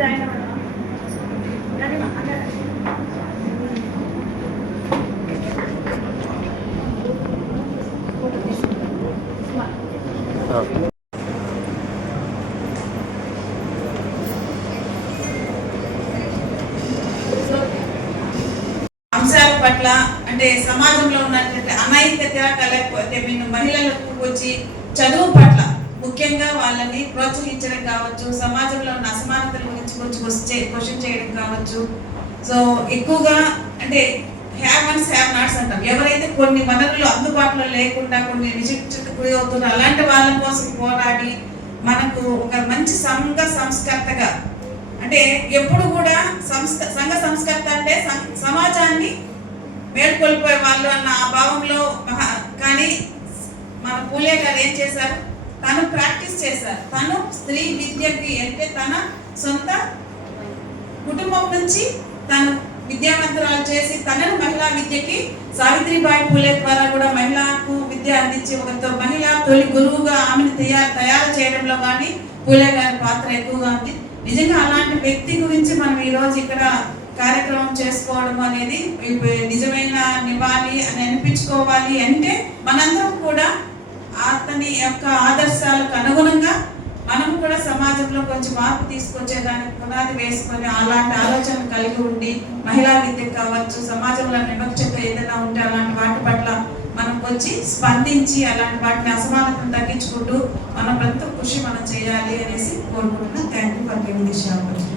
Join అవ్వడం అంశాల పట్ల అంటే సమాజంలో ఉన్నటువంటి అనైక్యత లేకపోతే మహిళలకు వచ్చి చదువు పట్ల ముఖ్యంగా వాళ్ళని ప్రోత్సహించడం కావచ్చు, సమాజంలో ఉన్న అసమానతల గురించి క్వశ్చన్ చేయడం కావచ్చు. సో ఎక్కువగా అంటే హ్యావ్ అండ్స్ హ్యావ్ నాట్స్ అంటాం. ఎవరైతే కొన్ని వనరులు అందుబాటులో లేకుండా కొన్ని రిజెక్ట్ గురి అవుతున్నారు అలాంటి వాళ్ళ కోసం పోరాడి మనకు ఒక మంచి సంఘ సంస్కర్తగా అంటే ఎప్పుడు కూడా సంఘ సంస్కర్త అంటే సమాజాన్ని మేల్కొల్పోయే వాళ్ళు అన్న ఆ భావంలో కానీ మన పూలే గారు ఏం చేశారు, తను ప్రాక్టీస్ చేశారు. తను స్త్రీ విద్యకి అంటే తన సొంత కుటుంబం నుంచి తను విద్యావంతురాలు చేసి తనను మహిళా విద్యకి సావిత్రిబాయి పూలే ద్వారా కూడా మహిళకు విద్య అందించి ఒక మహిళా తొలి గురువుగా ఆమెను తయారు చేయడంలో కానీ పూలే గారి పాత్ర ఎక్కువగా ఉంది. నిజంగా అలాంటి వ్యక్తి గురించి మనం ఈరోజు ఇక్కడ కార్యక్రమం చేసుకోవడం అనేది నిజమైన నివాళి అని అనిపించుకోవాలి. అంటే మనందరం కూడా అతని యొక్క ఆదర్శాలకు అనుగుణంగా మనం కూడా సమాజంలో కొంచెం మార్పు తీసుకొచ్చేదానికి పునాది వేసుకొని అలాంటి ఆలోచన కలిగి ఉండి మహిళా విద్య కావచ్చు, సమాజంలో వివక్షత ఏదైనా ఉంటే అలాంటి వాటి పట్ల మనం వచ్చి స్పందించి అలాంటి వాటిని అసమానతను తగ్గించుకుంటూ మన ప్రతి కృషి మనం చేయాలి అనేసి కోరుకుంటున్నాం. Thank you for giving this opportunity.